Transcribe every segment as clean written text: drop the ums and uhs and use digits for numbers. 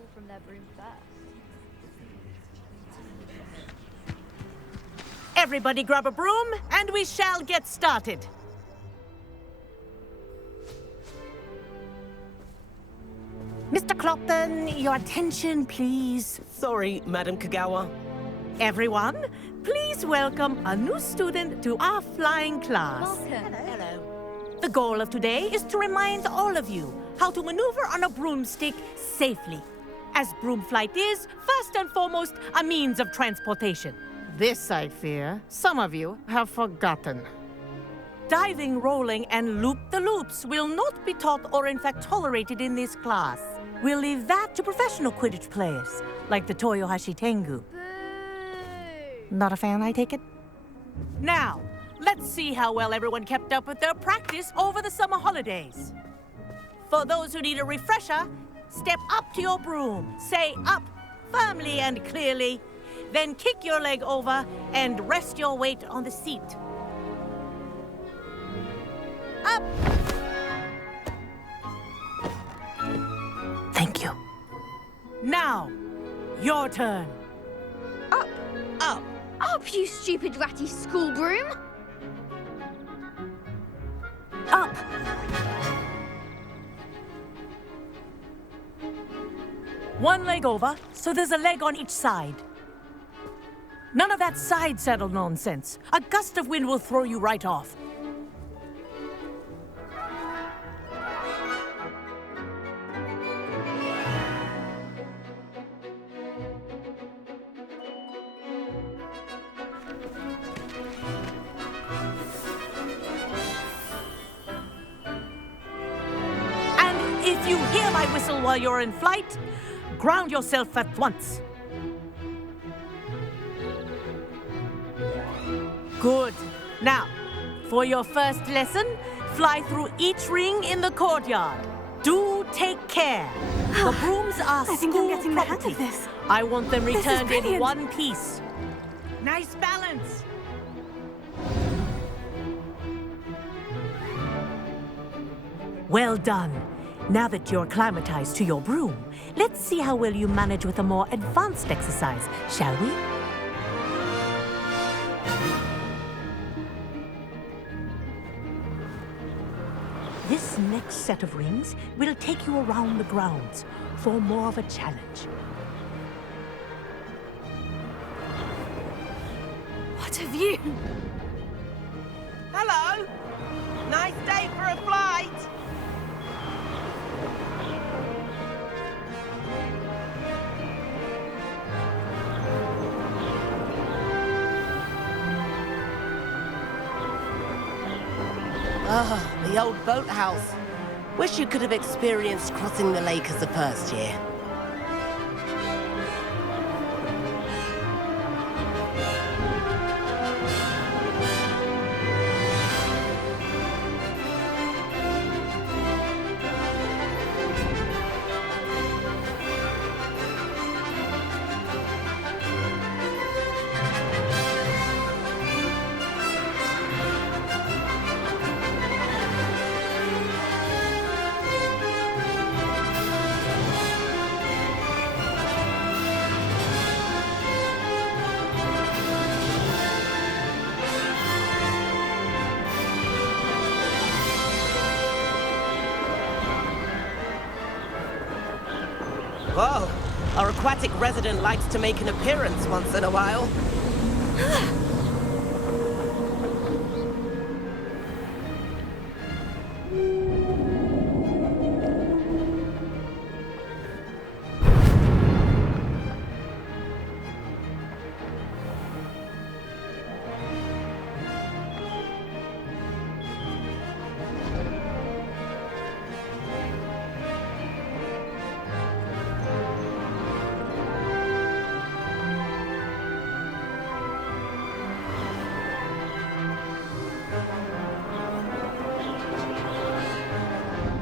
fall from their broom first. Everybody grab a broom, and we shall get started. Mr. Clopton, your attention, please. Sorry, Madam Kagawa. Everyone, please welcome a new student to our flying class. Welcome. Hello. The goal of today is to remind all of you how to maneuver on a broomstick safely, as broom flight is, first and foremost, a means of transportation. This, I fear, some of you have forgotten. Diving, rolling, and loop-the-loops will not be taught or in fact tolerated in this class. We'll leave that to professional Quidditch players, like the Toyohashi Tengu. Boo! Not a fan, I take it? Now, let's see how well everyone kept up with their practice over the summer holidays. For those who need a refresher, step up to your broom, say up firmly and clearly, then kick your leg over and rest your weight on the seat. Up! Thank you. Now, your turn. Up! Up! Up, you stupid ratty school broom! Up! One leg over, so there's a leg on each side. None of that side saddle nonsense. A gust of wind will throw you right off. And if you hear my whistle while you're in flight, ground yourself at once. Good. Now, for your first lesson, fly through each ring in the courtyard. Do take care. The brooms are I think I'm school getting the hang property. of this. I want them This is returned in brilliant. one piece. Nice balance. Well done. Now that you're acclimatized to your broom, let's see how well you manage with a more advanced exercise, shall we? This next set of rings will take you around the grounds for more of a challenge. What have you? Hello! Nice day for a flight! Ah, the old boathouse. Wish you could have experienced crossing the lake as the first year. Whoa! Our aquatic resident likes to make an appearance once in a while.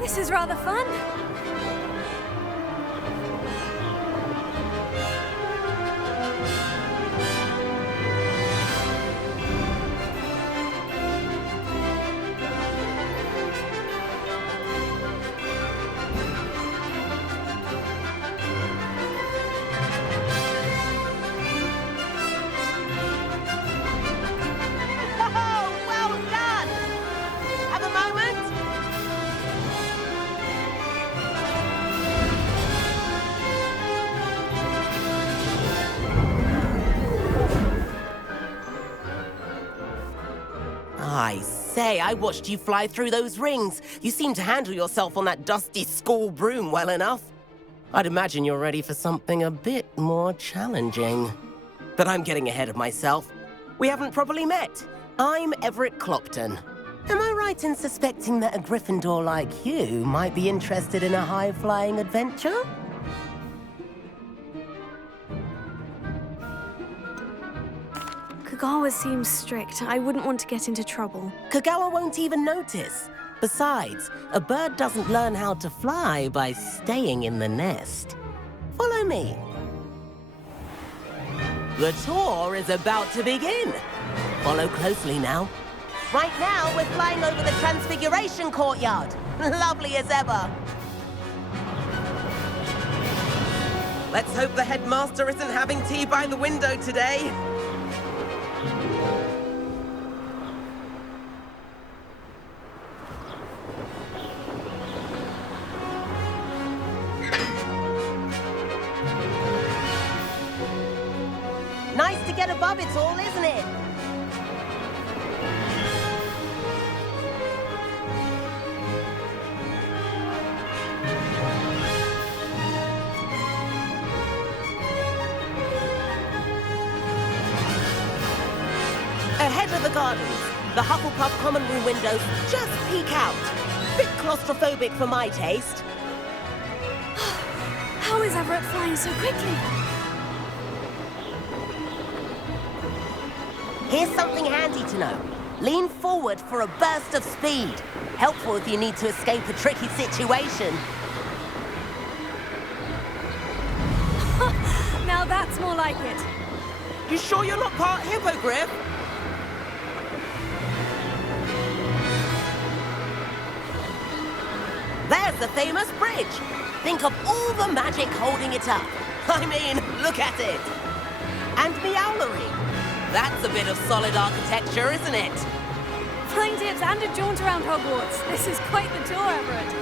This is rather fun. say, I watched you fly through those rings. You seem to handle yourself on that dusty school broom well enough. I'd imagine you're ready for something a bit more challenging. But I'm getting ahead of myself. We haven't properly met. I'm Everett Clopton. Am I right in suspecting that a Gryffindor like you might be interested in a high-flying adventure? Kagawa seems strict. I wouldn't want to get into trouble. Kagawa won't even notice. Besides, a bird doesn't learn how to fly by staying in the nest. Follow me. The tour is about to begin. Follow closely now. Right now, we're flying over the Transfiguration Courtyard. Lovely as ever. Let's hope the headmaster isn't having tea by the window today. Nice to get above it all, isn't it? Ahead of the gardens, the Hufflepuff common room windows just peek out. Bit claustrophobic for my taste. How is Everett flying so quickly? Here's something handy to know. Lean forward for a burst of speed. Helpful if you need to escape a tricky situation. Now that's more like it. You sure you're not part hippogriff? There's the famous bridge. Think of all the magic holding it up. I mean, look at it. And Meowlery. That's a bit of solid architecture, isn't it? Flying tips and a jaunt around Hogwarts. This is quite the tour, Everett.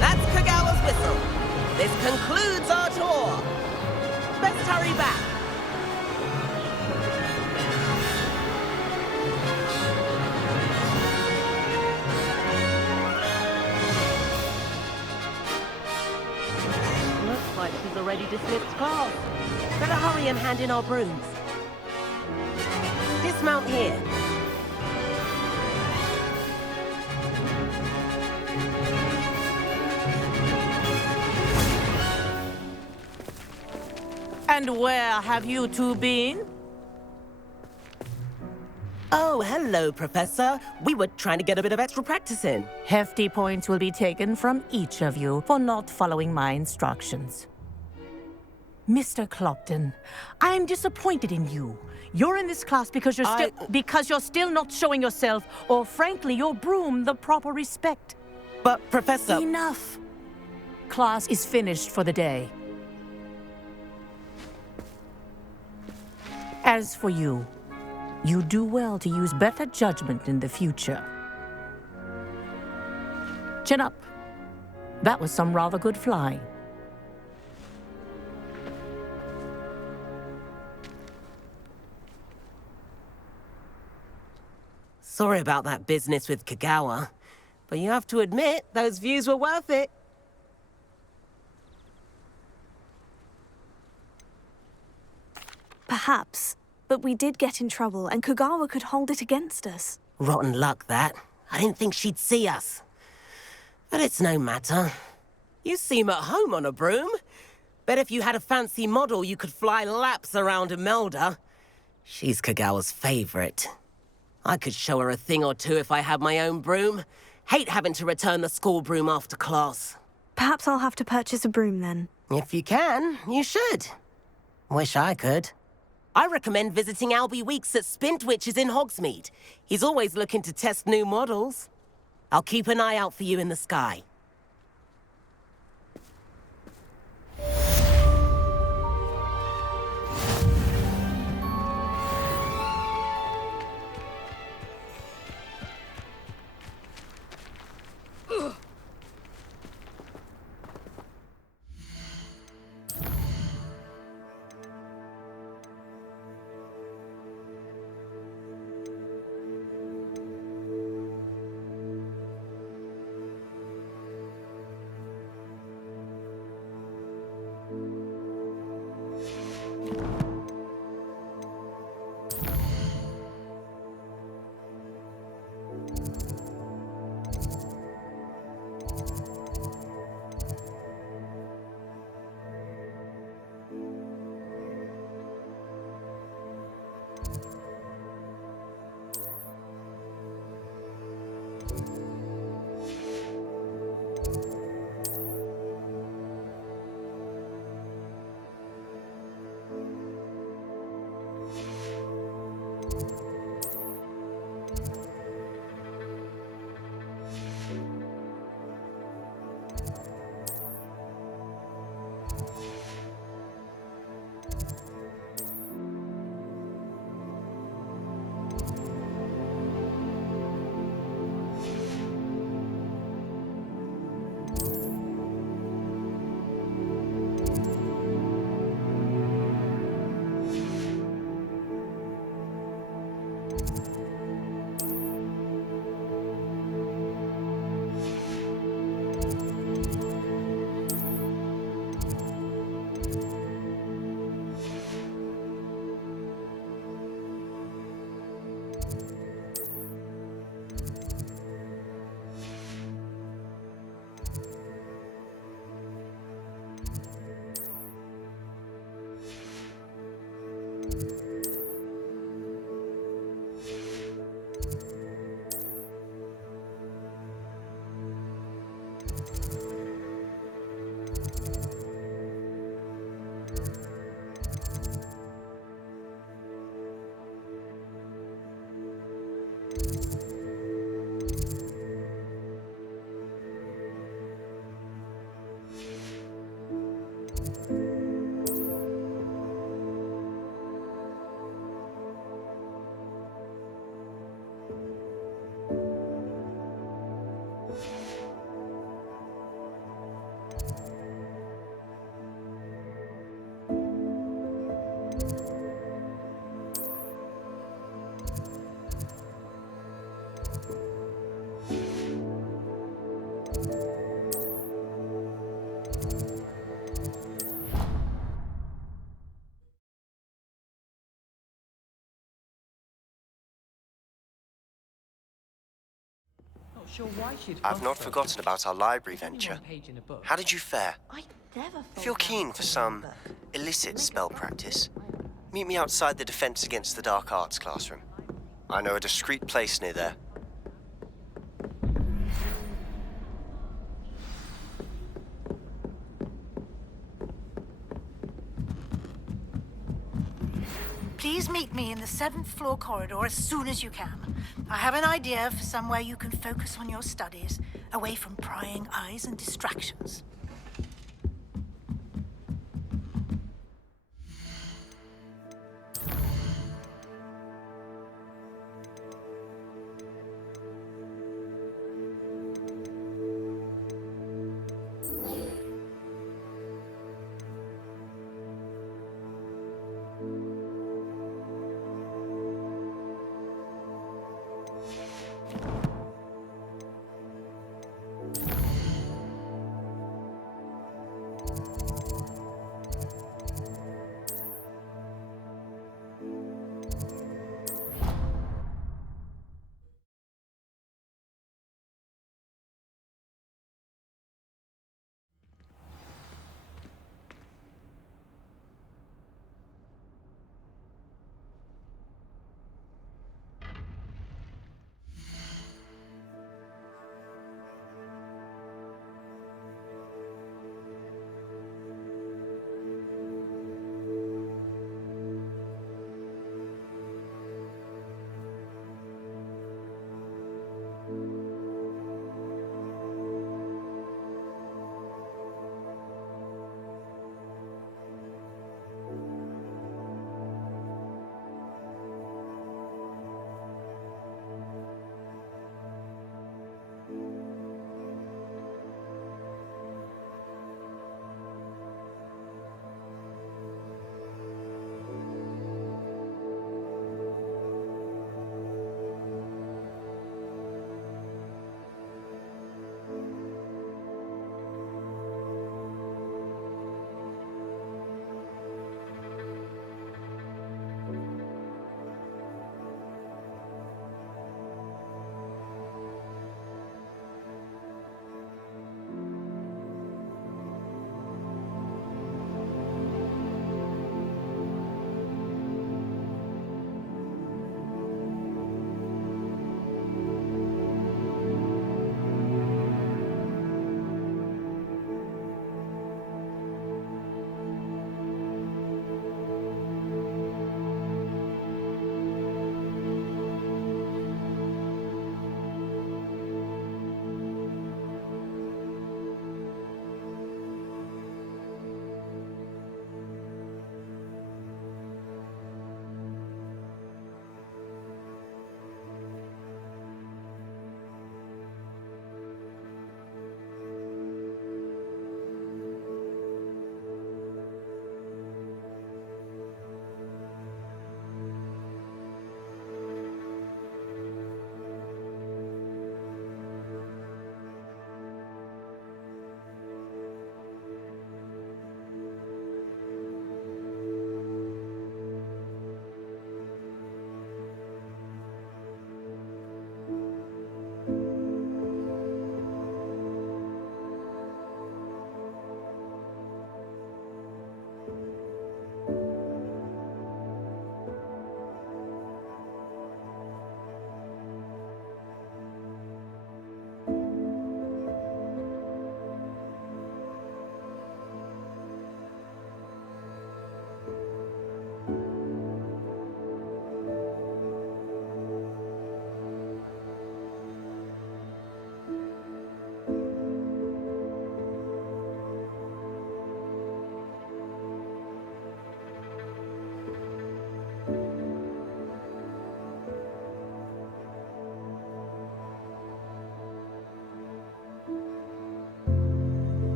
That's Kagawa's whistle. This concludes our tour. Let's hurry back. Looks like she's already dismissed class. Better hurry and hand in our brooms. Dismount here. And where have you two been? Oh, hello, Professor. We were trying to get a bit of extra practice in. Hefty points will be taken from each of you for not following my instructions. Mr. Clopton, I'm disappointed in you. You're in this class because you're still not showing yourself, or frankly, your broom the proper respect. But, Professor... Enough. Class is finished for the day. As for you, you do well to use better judgment in the future. Chin up. That was some rather good flying. Sorry about that business with Kagawa, but you have to admit, those views were worth it. Perhaps. But we did get in trouble, and Kagawa could hold it against us. Rotten luck, that. I didn't think she'd see us. But it's no matter. You seem at home on a broom. Bet if you had a fancy model, you could fly laps around Imelda. She's Kagawa's favorite. I could show her a thing or two if I had my own broom. Hate having to return the school broom after class. Perhaps I'll have to purchase a broom then. If you can, you should. Wish I could. I recommend visiting Albie Weeks at Spintwitches in Hogsmeade. He's always looking to test new models. I'll keep an eye out for you in the sky. I've not forgotten about our library venture. How did you fare? If you're keen for some illicit spell practice, meet me outside the Defense Against the Dark Arts classroom. I know a discreet place near there. Please meet me in the 7th floor corridor as soon as you can. I have an idea for somewhere you can focus on your studies, away from prying eyes and distractions.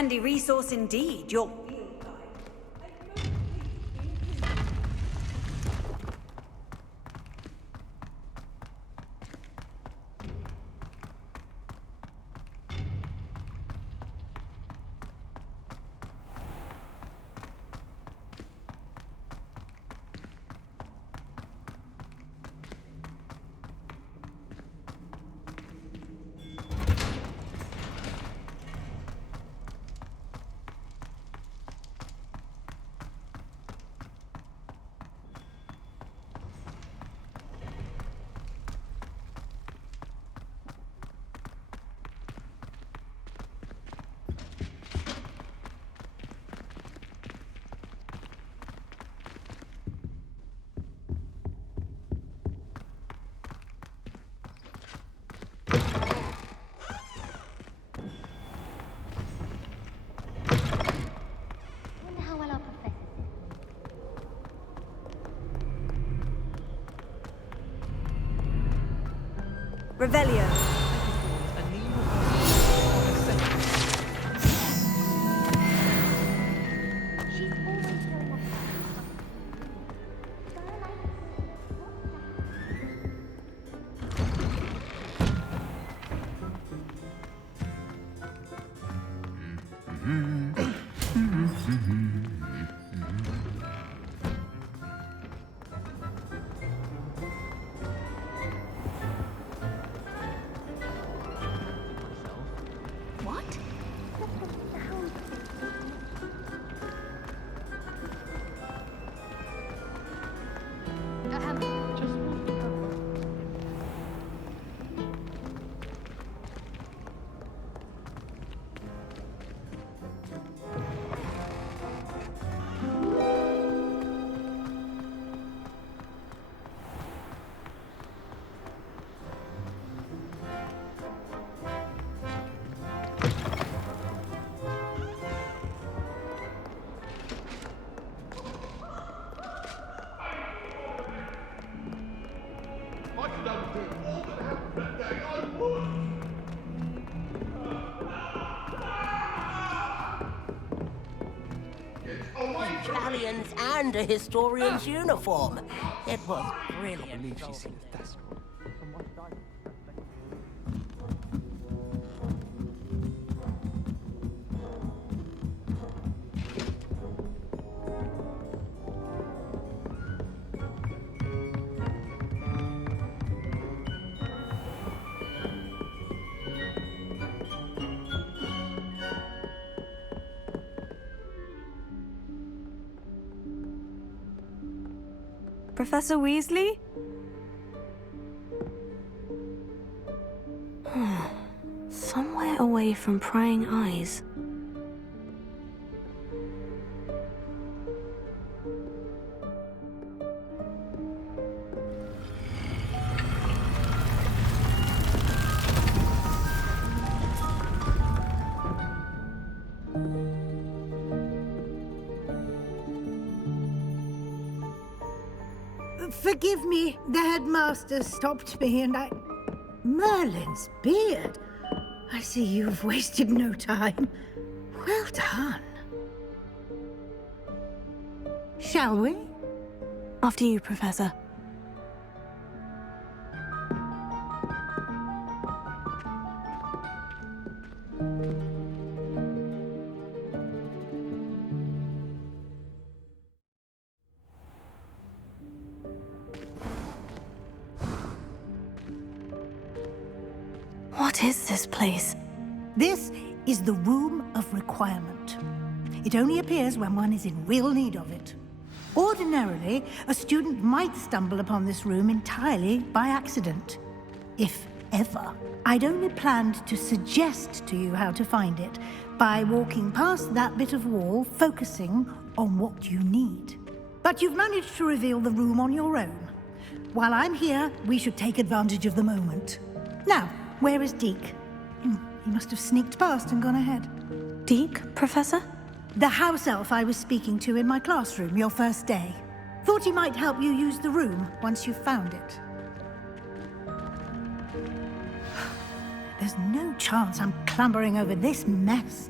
Handy resource indeed, your... Wonder how well our professor. Revelio. She's always showing up. What? Italians and a historian's uniform. It was brilliant. Professor Weasley? Somewhere away from prying eyes. Forgive me, the headmaster stopped me and I... Merlin's beard. I see you've wasted no time. Well done. Shall we? After you, Professor. What is this place? This is the Room of Requirement. It only appears when one is in real need of it. Ordinarily, a student might stumble upon this room entirely by accident, if ever. I'd only planned to suggest to you how to find it by walking past that bit of wall, focusing on what you need. But you've managed to reveal the room on your own. While I'm here, we should take advantage of the moment. Now, where is Deke? He must have sneaked past and gone ahead. Deke, Professor? The house elf I was speaking to in my classroom your first day. Thought he might help you use the room once you've found it. There's no chance I'm clambering over this mess.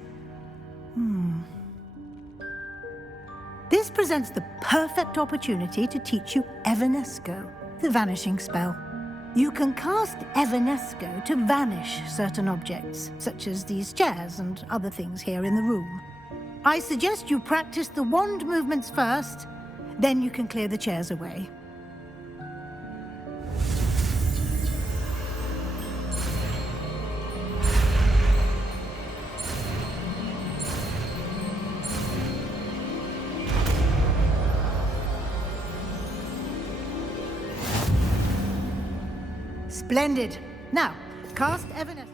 This presents the perfect opportunity to teach you Evanesco, the vanishing spell. You can cast Evanesco to vanish certain objects, such as these chairs and other things here in the room. I suggest you practice the wand movements first, then you can clear the chairs away. Splendid. Now, cast Evanesco.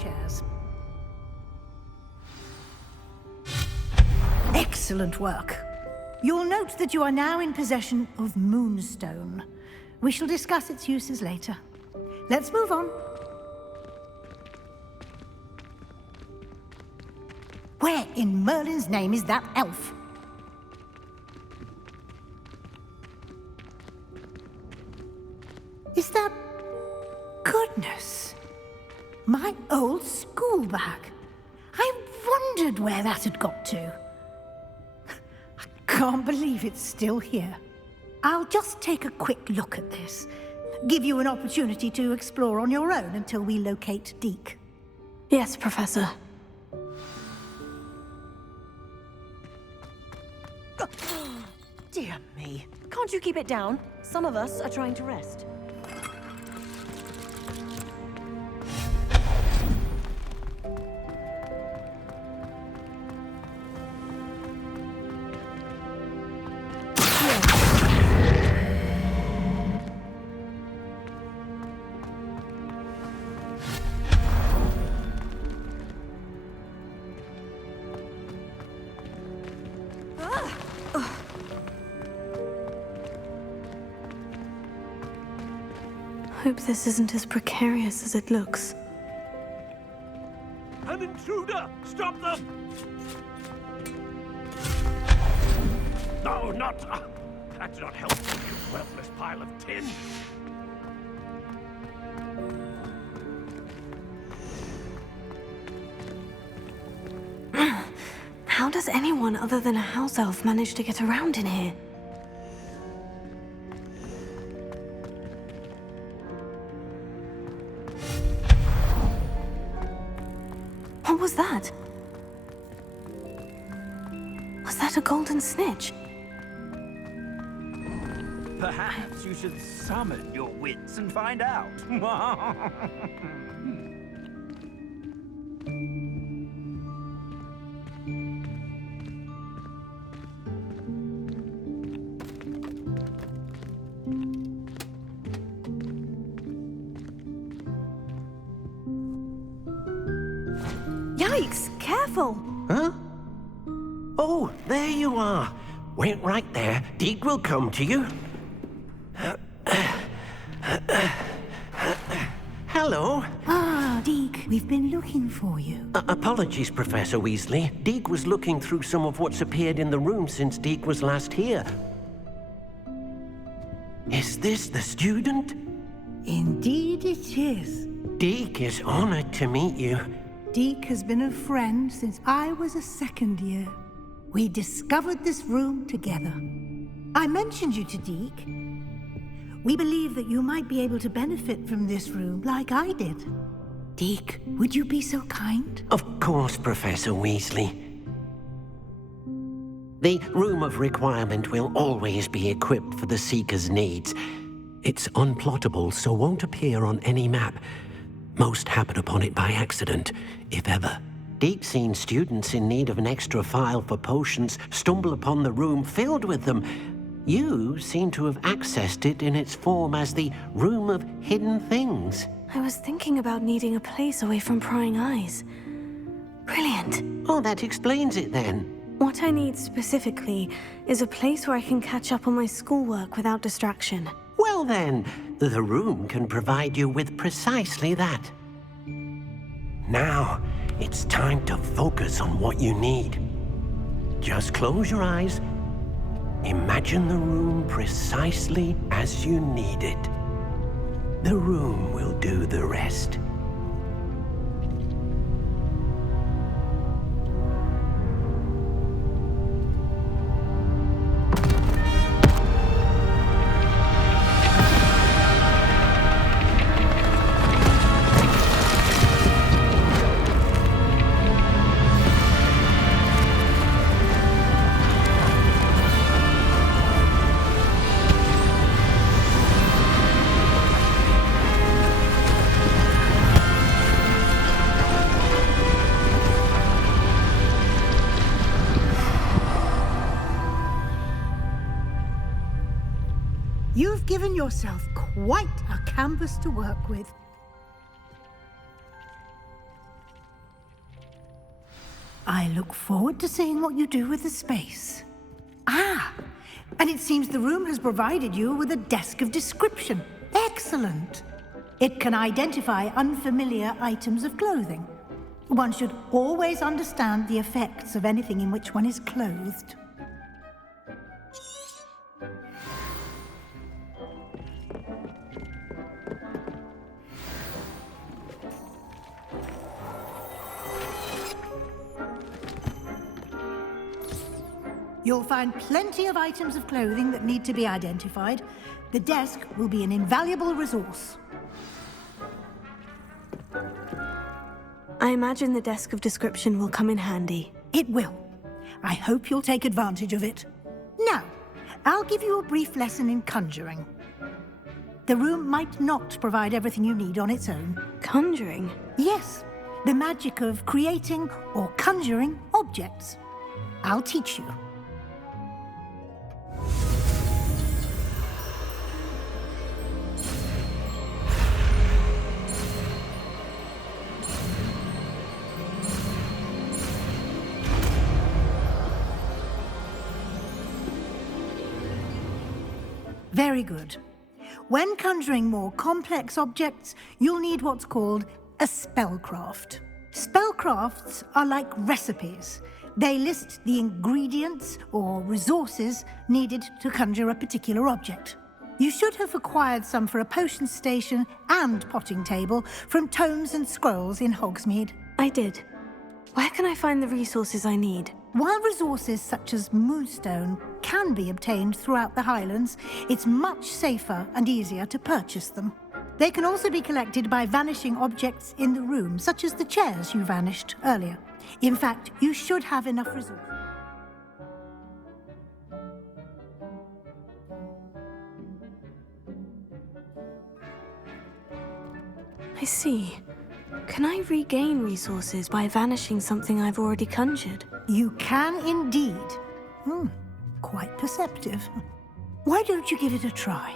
Chairs. Excellent work. You'll note that you are now in possession of Moonstone. We shall discuss its uses later. Let's move on. Where in Merlin's name is that elf? Is that... Goodness! My old school bag. I wondered where that had got to. I can't believe it's still here. I'll just take a quick look at this. Give you an opportunity to explore on your own until we locate Deke. Yes, Professor. Dear me. Can't you keep it down? Some of us are trying to rest. Hope this isn't as precarious as it looks. An intruder! Stop them! No, not... that's not helpful, you worthless pile of tin! How does anyone other than a house elf manage to get around in here? What was that? Was that a golden snitch? Perhaps you should summon your wits and find out. Yikes! Careful! Huh? Oh, there you are. Wait right there. Deke will come to you. Hello. Ah, Deke, we've been looking for you. Apologies, Professor Weasley. Deke was looking through some of what's appeared in the room since Deke was last here. Is this the student? Indeed it is. Deke is honored to meet you. Deke has been a friend since I was a second year. We discovered this room together. I mentioned you to Deke. We believe that you might be able to benefit from this room like I did. Deke, would you be so kind? Of course, Professor Weasley. The Room of Requirement will always be equipped for the Seeker's needs. It's unplottable, so won't appear on any map. Most happen upon it by accident, if ever. Deke's seen students in need of an extra file for potions stumble upon the room filled with them. You seem to have accessed it in its form as the Room of Hidden Things. I was thinking about needing a place away from prying eyes. Brilliant. Oh, that explains it then. What I need specifically is a place where I can catch up on my schoolwork without distraction. Well then, the room can provide you with precisely that. Now, it's time to focus on what you need. Just close your eyes. Imagine the room precisely as you need it. The room will do the rest. You've given yourself quite a canvas to work with. I look forward to seeing what you do with the space. Ah, and it seems the room has provided you with a desk of description. Excellent. It can identify unfamiliar items of clothing. One should always understand the effects of anything in which one is clothed. You'll find plenty of items of clothing that need to be identified. The desk will be an invaluable resource. I imagine the desk of description will come in handy. It will. I hope you'll take advantage of it. Now, I'll give you a brief lesson in conjuring. The room might not provide everything you need on its own. Conjuring? Yes, the magic of creating or conjuring objects. I'll teach you. Very good. When conjuring more complex objects, you'll need what's called a spellcraft. Spellcrafts are like recipes. They list the ingredients or resources needed to conjure a particular object. You should have acquired some for a potion station and potting table from tomes and scrolls in Hogsmeade. I did. Where can I find the resources I need? While resources such as moonstone can be obtained throughout the Highlands, it's much safer and easier to purchase them. They can also be collected by vanishing objects in the room, such as the chairs you vanished earlier. In fact, you should have enough resources. I see. Can I regain resources by vanishing something I've already conjured? You can indeed. Quite perceptive. Why don't you give it a try?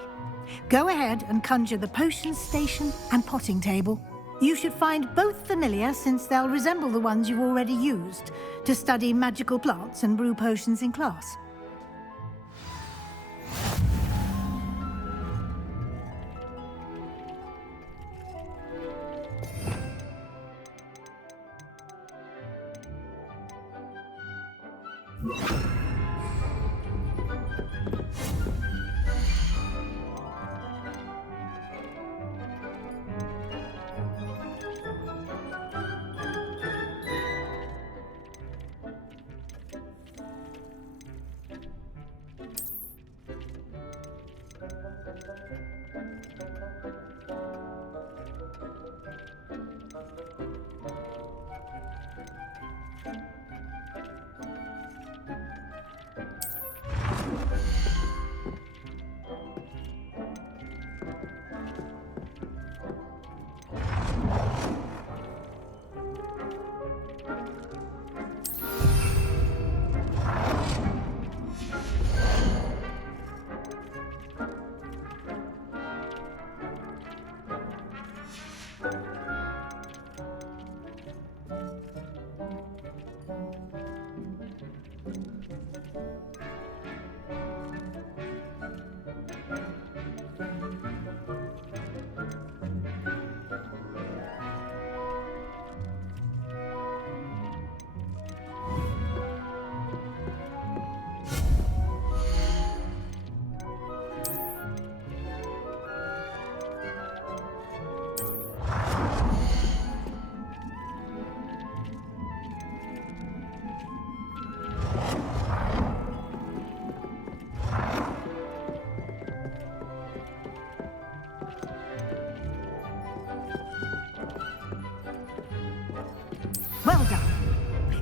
Go ahead and conjure the potion station and potting table. You should find both familiar, since they'll resemble the ones you've already used to study magical plants and brew potions in class.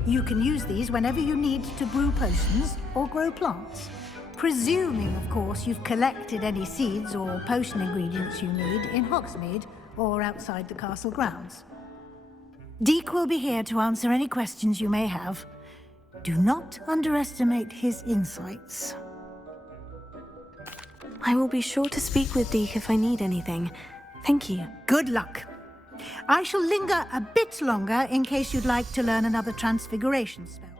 You can use these whenever you need to brew potions or grow plants. Presuming, of course, you've collected any seeds or potion ingredients you need in Hogsmeade or outside the castle grounds. Deek will be here to answer any questions you may have. Do not underestimate his insights. I will be sure to speak with Deek if I need anything. Thank you. Good luck. I shall linger a bit longer in case you'd like to learn another transfiguration spell.